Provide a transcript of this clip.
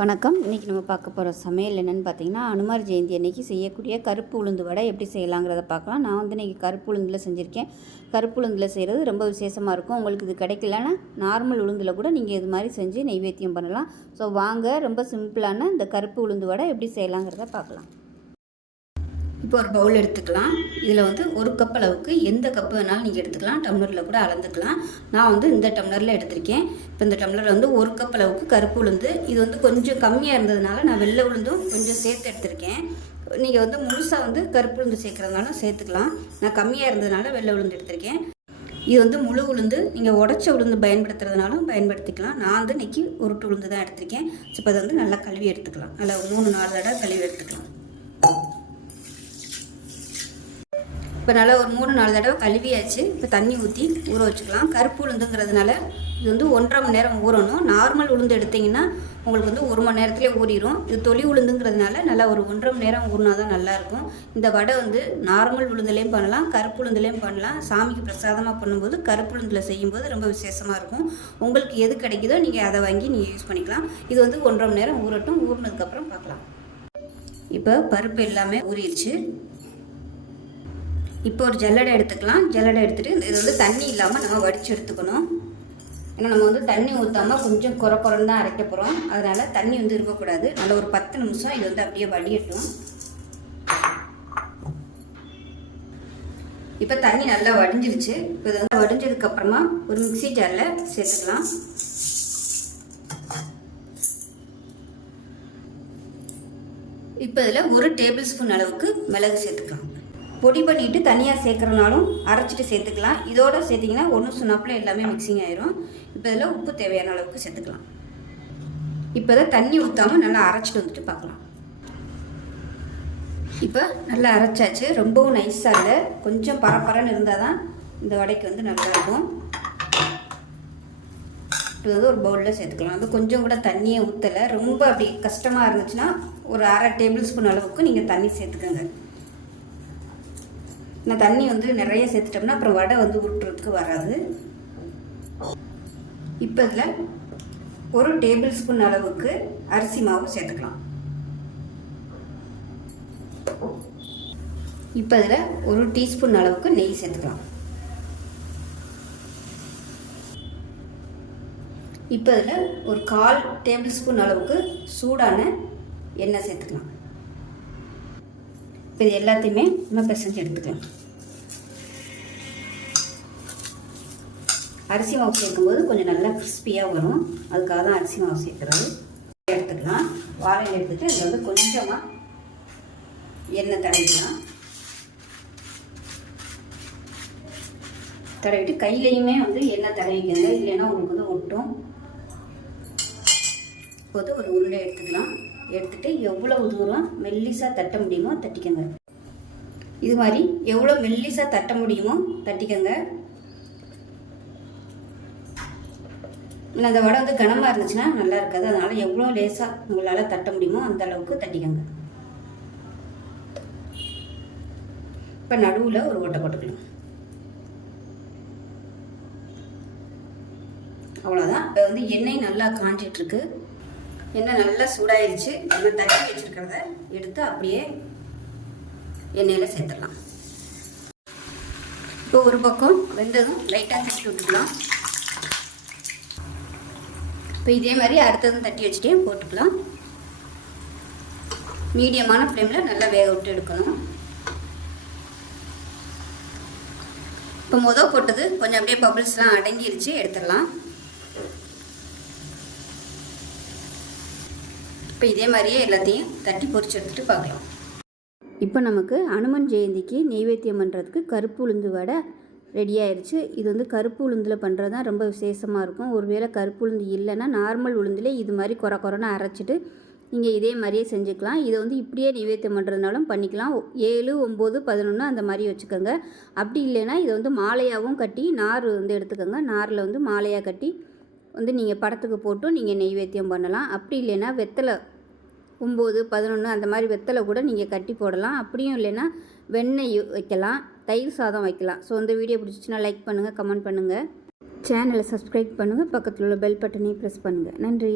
வணக்கம். இன்றைக்கி நம்ம பார்க்க போகிற சமையல் என்னென்னு பார்த்தீங்கன்னா, அனுமார் ஜெயந்தி அன்றைக்கி செய்யக்கூடிய கருப்பு உளுந்து வடை எப்படி செய்யலாங்கிறத பார்க்கலாம். நான் இன்றைக்கி கருப்பு உளுந்தில் செஞ்சுருக்கேன். கருப்பு உளுந்தில் செய்கிறது ரொம்ப விசேஷமாக இருக்கும். உங்களுக்கு இது கிடைக்கலன்னா நார்மல் உளுந்தில் கூட நீங்கள் இது மாதிரி செஞ்சு நெய்வேத்தியம் பண்ணலாம். ஸோ வாங்க, ரொம்ப சிம்பிளான இந்த கருப்பு உளுந்து வடை எப்படி செய்யலாங்கிறத பார்க்கலாம். இப்போ ஒரு பவுல் எடுத்துக்கலாம். இதில் ஒரு கப் அளவுக்கு எந்த கப்பு வேணாலும் நீங்கள் எடுத்துக்கலாம். டம்ளரில் கூட அளந்துக்கலாம். நான் இந்த டம்ளரில் எடுத்திருக்கேன். இப்போ இந்த டம்ளரில் ஒரு கப் அளவுக்கு கருப்பு உளுந்து. இது கொஞ்சம் கம்மியாக இருந்ததுனால நான் வெள்ளை உளுந்தும் கொஞ்சம் சேர்த்து எடுத்திருக்கேன். நீங்கள் முழுசாக கருப்பு உளுந்து சேர்க்குறதுனாலும் சேர்த்துக்கலாம். நான் கம்மியாக இருந்ததுனால வெள்ளை உளுந்து எடுத்திருக்கேன். இது முழு உளுந்து. நீங்கள் உடச்ச உளுந்து பயன்படுத்துறதுனாலும் பயன்படுத்திக்கலாம். நான் இன்றைக்கி உருட்டு உளுந்து தான் எடுத்திருக்கேன். இப்போ அதை நல்லா கழுவி எடுத்துக்கலாம். நல்லா 3-4 தடவை கழுவி எடுத்துக்கலாம். இப்போ நல்லா ஒரு 3-4 தடவை கழுவியாச்சு. இப்போ தண்ணி ஊற்றி ஊற வச்சுக்கலாம். கருப்பு உளுந்துங்கிறதுனால இது 1.5 மணி நேரம் ஊறணும். நார்மல் உளுந்து எடுத்திங்கன்னா உங்களுக்கு 1 மணி நேரத்துலேயே ஊறிடும். இது தொளி உளுந்துங்கிறதுனால நல்லா ஒரு 1.5 மணி நேரம் ஊறினா தான் நல்லாயிருக்கும். இந்த வடை நார்மல் உளுந்துலேயும் பண்ணலாம், கருப்பு உளுந்துலேயும் பண்ணலாம். சாமிக்கு பிரசாதமாக பண்ணும்போது கருப்பு உளுந்தில் செய்யும்போது ரொம்ப விசேஷமாக இருக்கும். உங்களுக்கு எது கிடைக்குதோ நீங்கள் அதை வாங்கி நீங்கள் யூஸ் பண்ணிக்கலாம். இது 1.5 மணி நேரம் ஊறட்டும். ஊறினதுக்கப்புறம் பார்க்கலாம். இப்போ பருப்பு எல்லாமே ஊறிடுச்சு. இப்போ ஒரு ஜல்லடை எடுத்துக்கலாம். ஜல்லடை எடுத்துகிட்டு இது தண்ணி இல்லாமல் நம்ம வடித்து எடுத்துக்கணும். ஏன்னா நம்ம தண்ணி ஊற்றாமல் கொஞ்சம் குறைன்னு தான் அரைக்க போகிறோம். அதனால் தண்ணி இருக்கக்கூடாது. நல்ல ஒரு 10 நிமிஷம் இது அப்படியே வடியட்டும். இப்போ தண்ணி நல்லா வடிஞ்சிருச்சு. இப்போ இது வடிஞ்சதுக்கப்புறமா ஒரு மிக்ஸி ஜாரில் சேர்த்துக்கலாம். இப்போ இதில் 1 டேபிள் ஸ்பூன் அளவுக்கு மிளகு சேர்த்துக்கலாம். பொடி பண்ணிவிட்டு தனியாக சேர்க்குறனாலும் அரைச்சிட்டு சேர்த்துக்கலாம். இதோடு சேர்த்திங்கன்னா ஒன்று சொன்னாப்பில் எல்லாமே மிக்சிங் ஆயிரும். இப்போ இதில் உப்பு தேவையான அளவுக்கு சேர்த்துக்கலாம். இப்போ தான் தண்ணி ஊற்றாமல் நல்லா அரைச்சிட்டு பார்க்கலாம். இப்போ நல்லா அரைச்சாச்சு. ரொம்பவும் நைஸாக இல்லை, கொஞ்சம் பரப்பரன்னு இருந்தால் தான் இந்த வடைக்கு நல்லாயிருக்கும். இப்போ ஒரு பவுலில் சேர்த்துக்கலாம். கொஞ்சம் கூட தண்ணியே ஊற்றலை. ரொம்ப அப்படி கஷ்டமாக இருந்துச்சுன்னா ஒரு 1/2 டேபிள் ஸ்பூன் அளவுக்கு நீங்கள் தண்ணி சேர்த்துக்கோங்க. நான் தண்ணி நிறைய சேர்த்துட்டோம்னா அப்புறம் வடை உருட்டுறதுக்கு வராது. இப்போ இதில் 1 டேபிள் ஸ்பூன் அளவுக்கு அரிசி மாவு சேர்த்துக்கலாம். இப்போ இதில் 1 டீஸ்பூன் அளவுக்கு நெய் சேர்த்துக்கலாம். இப்போ இதில் ஒரு 1/4 டேபிள் ஸ்பூன் அளவுக்கு சூடான எண்ணெய் சேர்த்துக்கலாம். இப்போ இது எல்லாத்தையுமே நம்ம பிசைஞ்சு எடுத்துக்கலாம். அரிசி மாவு சேர்க்கும்போது கொஞ்சம் நல்லா கிறிஸ்பியாக வரும். அதுக்காக தான் அரிசி மாவு சேர்க்குறது. எடுத்துக்கலாம். வாழையில் எடுத்துகிட்டு இதில் கொஞ்சமாக எண்ணெய் தடவிக்கலாம். தடவிட்டு கையிலையுமே எண்ணெய் தடவிக்கங்க, இல்லைன்னா உங்களுக்கு ஒட்டும். இப்போது ஒரு உருண்டை எடுத்துக்கலாம். எடுத்துகிட்டு எவ்வளவு தூரம் மெல்லிசாக தட்ட முடியுமோ தட்டிக்கங்க. இது மாதிரி எவ்வளோ மெல்லிசாக தட்ட முடியுமோ தட்டிக்கங்க. அந்த வடை கனமாக இருந்துச்சுன்னா நல்லா இருக்காது. அதனால் எவ்வளோ லேசாக உங்களால் தட்ட முடியுமோ அந்த அளவுக்கு தட்டிக்கங்க. இப்போ நடுவில் ஒரு ஓட்டை போட்டுக்கலாம். அவ்வளோதான். இப்போ எண்ணெய் நல்லா காஞ்சிட்ருக்கு. எண்ணெய் நல்லா சூடாயிருச்சு. நம்ம தட்டி வச்சுருக்கிறத எடுத்து அப்படியே எண்ணெயில் சேர்த்துடலாம். இப்போ ஒரு பக்கம் வெந்ததும் லைட்டாக தட்டி விட்டுக்கலாம். இப்போ இதே மாதிரி அடுத்ததும் தட்டி வச்சுட்டே போட்டுக்கலாம். மீடியமான ஃப்ளேமில் நல்லா வேக விட்டு எடுக்கணும். இப்போ போட்டது கொஞ்சம் அப்படியே பபிள்ஸ்லாம் அடங்கிருச்சு, எடுத்துடலாம். இப்போ இதே மாதிரியே எல்லாத்தையும் தட்டி பொரிச்சு எடுத்துகிட்டு பார்க்கலாம். இப்போ நமக்கு அனுமன் ஜெயந்திக்கு நெய்வேத்தியம் பண்ணுறதுக்கு கருப்பு உளுந்து வடை ரெடி ஆயிடுச்சு. இது கருப்பு உளுந்தில் பண்ணுறது தான் ரொம்ப விசேஷமாக இருக்கும். ஒருவேளை கருப்பு உளுந்து இல்லைன்னா நார்மல் உளுந்தில் இது மாதிரி குறைன்னு அரைச்சிட்டு நீங்கள் இதே மாதிரியே செஞ்சுக்கலாம். இதை இப்படியே நெய்வேத்தியம் பண்ணுறதுனாலும் பண்ணிக்கலாம். 7, 9, 11 அந்த மாதிரி வச்சுக்கோங்க. அப்படி இல்லைன்னா இதை மாலையாகவும் கட்டி நார் எடுத்துக்கோங்க. நாரில் மாலையாக கட்டி நீங்கள் படத்துக்கு போட்டு நீங்கள் நெய்வேத்தியம் பண்ணலாம். அப்படி இல்லைன்னா வெத்தலை 9, 11 அந்த மாதிரி வெத்தலை கூட நீங்கள் கட்டி போடலாம். அப்படியும் இல்லைன்னா வெண்ணெய் வைக்கலாம், தயிர் சாதம் வைக்கலாம். ஸோ இந்த வீடியோ பிடிச்சிச்சுன்னா லைக் பண்ணுங்கள், கமெண்ட் பண்ணுங்கள், சேனலை சப்ஸ்கிரைப் பண்ணுங்கள், பக்கத்தில் உள்ள பெல் பட்டனையும் ப்ரெஸ் பண்ணுங்கள். நன்றி.